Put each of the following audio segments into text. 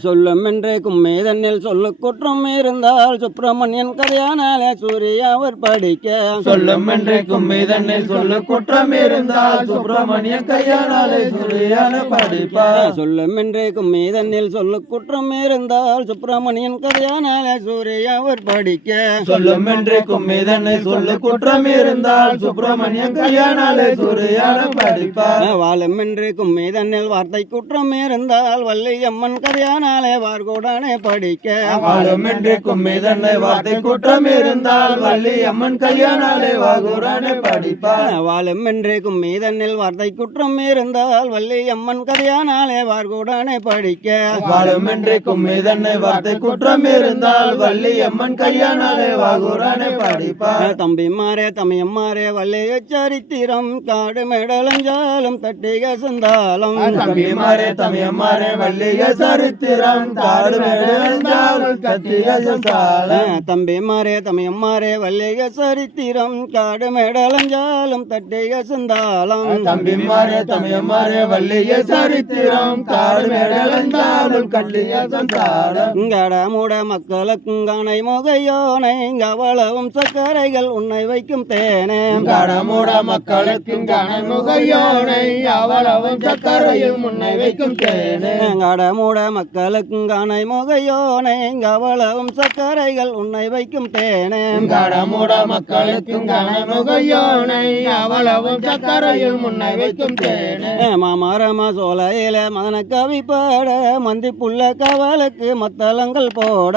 சொல்லும் என்றே கும்மே தன்னில் சொல்லு குற்றம் இருந்தால் சுப்பிரமணியன் கதையானாலே சூரிய அவர் படிக்க சொல்லும் என்றே கும்மே தன்னில் சொல்லு குற்றம் இருந்தால் சுப்பிரமணியன் கையானாலே சூரியான படிப்பா சொல்லும் என்றே கும்மே தன்னில் சொல்லு குற்றம் இருந்தால் சுப்பிரமணியன் கதையானாலே சூரிய அவர் படிக்க சொல்லும் என்றே கும்மே தன்னில் சொல்லு குற்றம் இருந்தால் சுப்பிரமணியன் கையானாலே சூரியான படிப்பா வாழும் என்று கும்மே தன்னில் வார்த்தை குற்றம் இருந்தால் வள்ளியம்மன் கதையானாலே வார்கூடானே படிக்க வாழும் என்று கும்மே தன்னை வார்த்தை குற்றம் இருந்தால் வள்ளியம்மன் கையானாலே வாகூரானே படிப்பா வாழும் என்று கும்மே தன்னில் வார்த்தை குற்றம் இருந்தால் வள்ளியம்மன் கதையானாலே வார்கூடானே படிக்க வாழும் என்று கும்மே தன்னை வார்த்தை குற்றம் இருந்தால் வள்ளியம்மன் கையானாலே வாகூரானே படிப்பா தம்பிமாரே தமையம்மாரே வள்ளிய சரித்திரம் காடு மெடலஞ்சாலும் தட்டிக சந்தாலும் தம்பிமாரே தமையம்மாரே வள்ளிய சரித்திரம் காடு மெடலஞ்சாலும் தட்டிக சந்தாலும் தம்பிமாரே தமையம்மாரே வள்ளிய சரித்திரம் காடு மெடலஞ்சாலும் தட்டிக சந்தாலும் தம்பிமாரே தமையம்மாரே வள்ளிய சரித்திரம் காடு மெடலஞ்சாலும் கட்டிய சந்தாலும் மூட மக்களுக்கும் காணை முகையோனை கவளவும் சக்கரைகள் உன்னை வைக்கும் தேனே கடமுட மக்களுக்கும் கணமுகையோனை அவளவும் சக்கரையும் முன்னை வைக்கும் தேனே கடமுட மக்களுக்கும் காணை முகையோனை கவளவும் சக்கரைகள் உன்னை வைக்கும் தேனே கடமுட மக்களுக்கும் கணமுகையோனை அவளவும் சக்கரையும் முன்னை வைக்கும் தேனே மாமரமா சோலையில மதன கவி பாட மந்தி புள்ள கவலுக்கு மத்தளங்கள் போட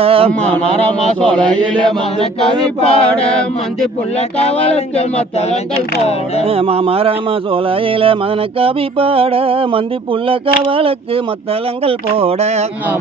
மரமா சோலையில மத கவி பாட மந்தி புள்ள கவலுக்கு மத்தளங்கள் போட மாமரமா சோலையில மதன கவி பாட மந்தி புள்ள கவலுக்கு மத்தளங்கள் போட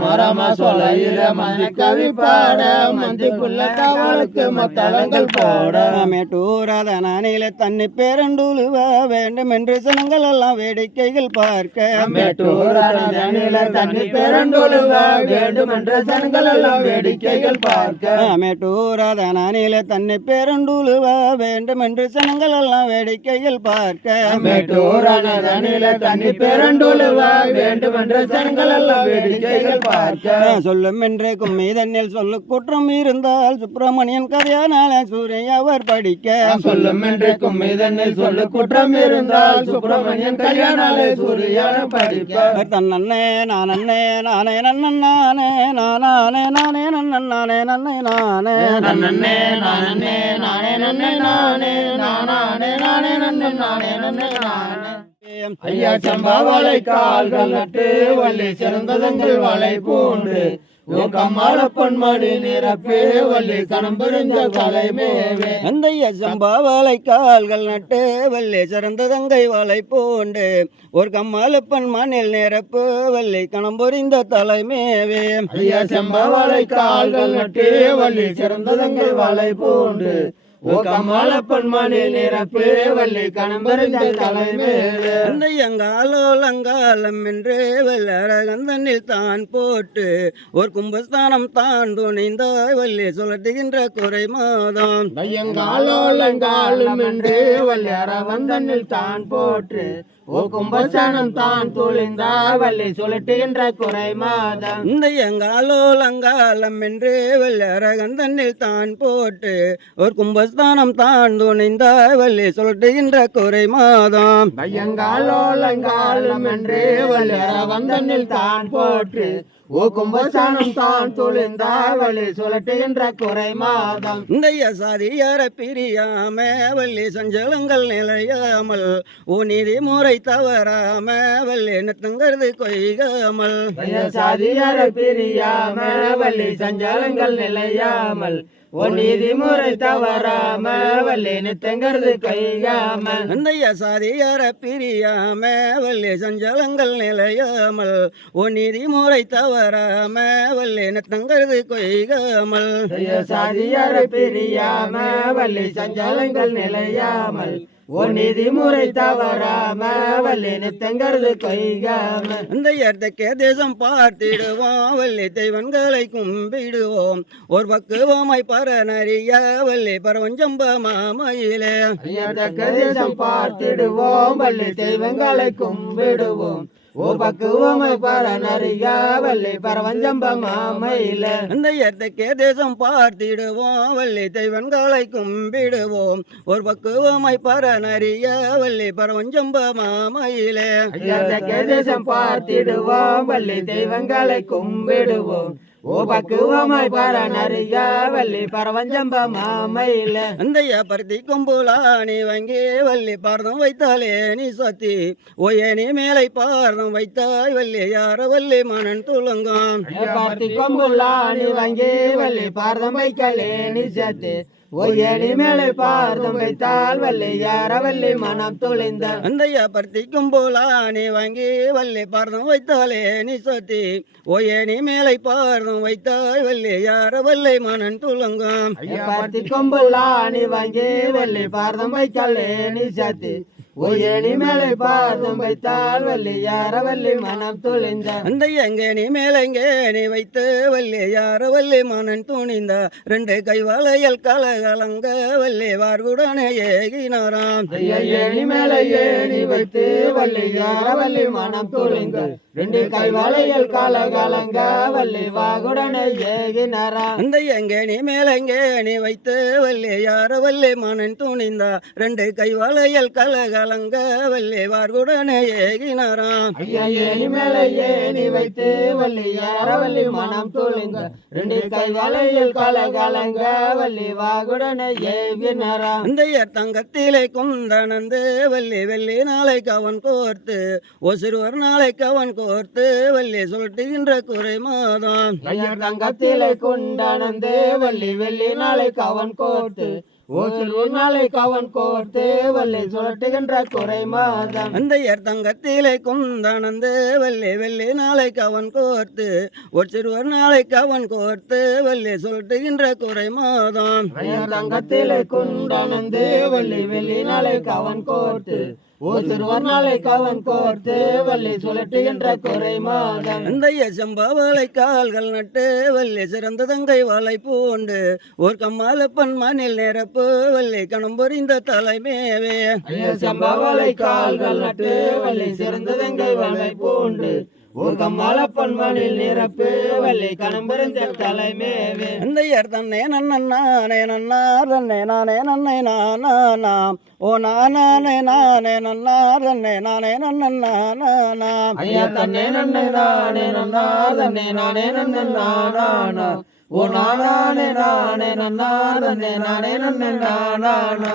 மரமா சோலையில மத கவி பாட மந்தி புள்ள கவலுக்கு மத்தளங்கள் போட மேட்டூராதனில தண்ணி பேரண்டுழுவ வேண்டும் என்று சனங்கள் எல்லாம் வேடிக்கைகள் பார்க்க மேட்டூராதனில தண்ணி பேரண்டுழுவ வேண்டும் என்று சனங்கள் எல்லாம் வேடிக்கைகள் பார்க்க மேட்டூராதனில தண்ணி பேரண்டுழுவ வேண்டும் என்று சனங்கள் எல்லாம் வேடிக்கைகள் பார்க்க மேட்டூராதனில தண்ணி பேரண்டுழுவ வேண்டும் என்று சனங்கள் எல்லாம் வேடிக்கைகள் பார்க்க சொல்லும் என்று கும்மி தண்ணில் சொல்லு குற்றம் இருந்தால் சுப்பிரமணியன் கதையானாலே சூரிய அவர் படிக்க சொல்லும் என்று கும்மி தண்ணில் சொல்லு குற்றம் இருந்தால் சுப்பிரமணியன் கையானாலே சூரியான படிப்ப தன்னே நானே நானே நன்னே நானே நானே நானே நன்னே நானே நானே நன்னே நானே நானே நன்னே நானே நானே நானே நன்னே நானே நன்னே நானே ஐயா சம்பாவளை கால்கள் நட்டு வள்ளி சிறந்ததங்கள் வளை பூண்டு கம்மாளப்பன்மணி நிரப்பே வள்ளி கணம்பெருஞ்ச தலைமேவே அந்த சம்பாவளை கால்கள் நட்டு வள்ளி சிறந்ததங்கை வளை பூண்டு ஒரு கம்மாளப்பன் மண்ணில் நிரப்பு வள்ளி கணம்பொறிந்த தலைமேவே ஐயா செம்பவளை கால்கள் நட்டு வள்ளி சிறந்ததங்கை வளை பூண்டு கம்மாளப்பன்மணி நிரப்பு வள்ளி கணம்பெருஞ்ச தலைமேவே அந்த எங்காலோலங்காலம் என்று வெள்ளரகந்தனில் தான் போட்டு ஒரு கும்பஸ்தானம் தான் துணிந்தாய் வள்ளி சுழட்டுகின்ற குறை மாதம் ஐயங்காலோலங்காலும் என்று வள்ளரகந்தனில் தான் போட்டு கும்பஸ்தானம் தான் துளிந்தாய் வள்ளி சுழட்டுகின்ற குறை மாதம் இந்த எங்காலோலங்காலம் என்று வெள்ளரகந்தனில் தான் போட்டு ஒரு கும்பஸ்தானம் தான் துணிந்தாய் வள்ளி சுழட்டுகின்ற குறை மாதம் ஐயங்காலோலங்காலம் என்று வள்ளரகந்தனில் தான் போட்டு கும்பஸ்தானம் தான் துளிந்தாய் வள்ளி சுழட்டுகின்ற குறை மாதம் இந்த சாதியார பிரியாம வள்ளி சஞ்சலங்கள் நிலையாமல் ஓ நீதி முறை தவறாம வள்ளி நிறுத்துங்கிறது கொய்காமல் சாதியார பிரியாம வள்ளி சஞ்சலங்கள் நிலையாமல் நீதிமுறை தவறாம வள்ளி நித்தங்கிறது கையாம அந்த சாதியார பிரியாம வள்ளி சஞ்சலங்கள் நிலையாமல் ஓ நீதிமுறை தவறாம வள்ளி நித்தங்கிறது கொய்காமல் சாதியார பிரியாம வள்ளி சஞ்சலங்கள் நிலையாமல் நீதிமுறை தவறாம வள்ளி நித்தங்கிறது கைகாம அந்த இடத்துக்கே தேசம் பார்த்திடுவோம் வள்ளி தெய்வங்களை கும்பிடுவோம் ஒரு பக்குவமாய் பரநறிய வள்ளி பரவஞ்சம்ப மாமையிலே தேசம் பார்த்திடுவோம் வள்ளி தெய்வங்களை கும்பிடுவோம் ஓ பக்குவமை பரநறிய வள்ளி பரவஞ்சம்பமாமையில அந்த ஏத்தக்கே தேசம் பார்த்திடுவோம் வள்ளி தெய்வன்களை கும்பிடுவோம் ஒரு பக்குவமாய் பரநறிய வள்ளி பரவஞ்சம்ப மாமையிலே தேசம் பார்த்திடுவோம் வள்ளி தெய்வங்களை கும்பிடுவோம் ஓ பக்குவமாய் பரநறிய வள்ளி பரவஞ்சம்பமாமையில அந்த பருத்தி கொம்புலானி வங்கி வள்ளி பார்தம் வைத்தாலே நீ சத்தி ஓயே நீ மேலை பார்தம் வைத்தாய் வள்ளி யார வள்ளி மனன் துளங்காம் பார்த்தி கொம்புலானி வங்கி வள்ளி பார்தம் வைக்கலே நீ சத்தி ஒய்யடி மேலே பார்தம் வைத்தால் வள்ளி யார வள்ளி மனம் துளிந்த அந்த பருத்திக்கும் போலானி வாங்கி வள்ளி பார்தம் வைத்தாலே நீ சத்தி ஓயே நீ மேலை பார்தம் வைத்தாய் வள்ளி யார வள்ளி மனன் துளங்காம் பார்த்தி கொம்புலானி வாங்கி வள்ளி பார்தம் வைக்கலே நீ சத்தி ஒய்யடி மேலே பார்தம் வைத்தால் வள்ளி யார வள்ளி மனம் துளிந்த அந்த எங்கே நீ மேலெங்கே நீ வைத்து வள்ளி யார வள்ளி மனன் துணிந்த ரெண்டு கைவாளையல் கலகலங்க வள்ளி வார்குடனே ஏகினாராம் ஏணி மேலே ஏணி வைத்து வள்ளி யார வள்ளி மனம் துளிந்த ரெண்டு கைவாளையல் கலகலங்க வள்ளி வாகுடனே ஏகினாரா அந்த எங்கே நீ மேலெங்கே நீ வைத்து வள்ளி யார வள்ளி மனன் துணிந்த ரெண்டு கைவாளையல் கலகலங்க வள்ளி வார்குடனே ஏகினாராம் ஏணி மேலே ஏணி வைத்து வள்ளி யார வள்ளி மனம் துளிந்த ரெண்டு கைவாளையல் கலகலங்க வள்ளி வாகுடனே ஏகினாரா அந்த தங்கத்திலே குந்தனந்து வள்ளி வெள்ளி நாளை கவன் கோர்த்து ஒசிறுவர் நாளை கவன் கோர்த்து வள்ளி சொல்லுகின்ற குறை மாதம் தங்கத்திலே குண்டானந்து வள்ளி வெள்ளி நாளை கவன் கோர்த்து ஒரு நாளை கவன் கோர்த்து வள்ளி சுழட்டுகின்ற குறை மாதம் அந்த தங்கத்திலே குந்தனந்து வள்ளி வெள்ளி நாளை கவன் கோர்த்து ஒரு சிறுவர் நாளை கவன் கோர்த்து வள்ளி சொல்லுகின்ற குறை மாதம் தங்கத்திலே குண்டானந்து வள்ளி வெள்ளி நாளை கவன் கோர்த்து சிறுவர் நாளை கவன் கோர்த்து வள்ளி சுழட்டுகின்ற குறை மாதம் அந்த செம்பவளை கால்கள் நட்டு வள்ளி சிறந்த தங்கை வாழை பூண்டு ஒரு கம்மாலப்பன் மண்ணில் நிரப்பு வள்ளி கணம் பொறிந்த தலைமேவே செம்பவளை கால்கள் நட்டு வள்ளி சிறந்த தங்கை வாழை பூண்டு ஒரு கம்மாலப்பன் மண்ணில் நிரப்பு வள்ளி கணம் பொறிந்த தலைமேவே அந்த தன்னே நன்னானே நன்னாரன்னே நானே நன்னை நானா ஓ நானே நானே நன்னாரன்னே நானே நன்னா ஐயா தன்னே நன்னை நானே நன்னாரன்னே நானே நன்னா ஓ நானே நானே நன்னாரன்னே நானே நன்னா